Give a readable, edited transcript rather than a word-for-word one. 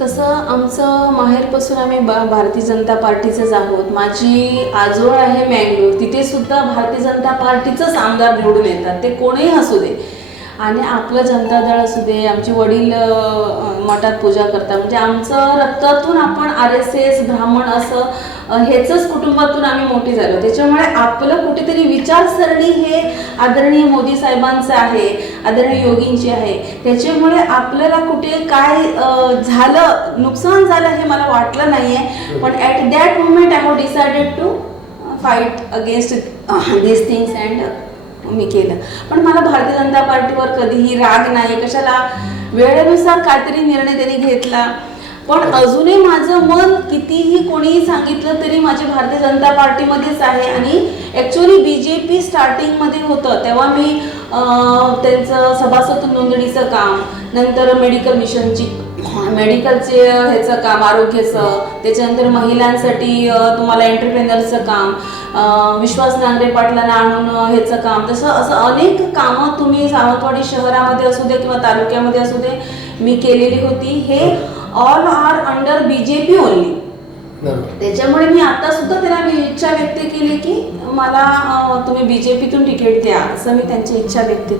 तसं आमचं माहेरपासून आम्ही भारतीय जनता पार्टीचंच आहोत. माझी आजोळ आहे मँगलोर, तिथे सुद्धा भारतीय जनता पार्टीचंच आमदार निवडून येतात, ते कोणीही असू दे. आणि आपलं जनता दल असू दे, आमचे वडील मठात पूजा करतात, म्हणजे आमचं रक्तातून आपण RSS ब्राह्मण असं ह्याचंच कुटुंबातून आम्ही मोठी झालो. त्याच्यामुळे आपलं कुठेतरी विचारसरणी हे आदरणीय मोदी साहेबांचं आहे, आदरणीय योगींची आहे. त्याच्यामुळे आपल्याला कुठे काय झालं, नुकसान झालं हे मला वाटलं नाही आहे. पण at that moment I have decided to fight against this things and मी केलं. पण मला भारतीय जनता पार्टीवर कधीही राग नाही, कशाला वेळेनुसार काहीतरी निर्णय त्यांनी घेतला. पण अजूनही माझं मन कितीही कोणीही सांगितलं तरी माझे भारतीय जनता पार्टीमध्येच आहे. आणि ॲक्च्युली BJP स्टार्टिंगमध्ये होतं तेव्हा मी त्यांचं सभासद नोंदणीचं काम, नंतर मेडिकल मिशनची मेडिकलचे ह्याचं काम, आरोग्याचं, त्याच्यानंतर महिलांसाठी तुम्हाला एंटरप्रेनरचं काम, विश्वास नांगरे पाटलांना आणून ह्याचं काम, तसं असं अनेक कामं तुम्ही सावंतवाडी शहरामध्ये असू दे किंवा तालुक्यामध्ये असू दे मी केलेली होती. हे all are under BJP only. त्याच्यामुळे मी आता सुद्धा त्यांना मी इच्छा व्यक्त केली की मला तुम्ही BJPतून तिकीट द्या, असं मी त्यांची इच्छा व्यक्त केली.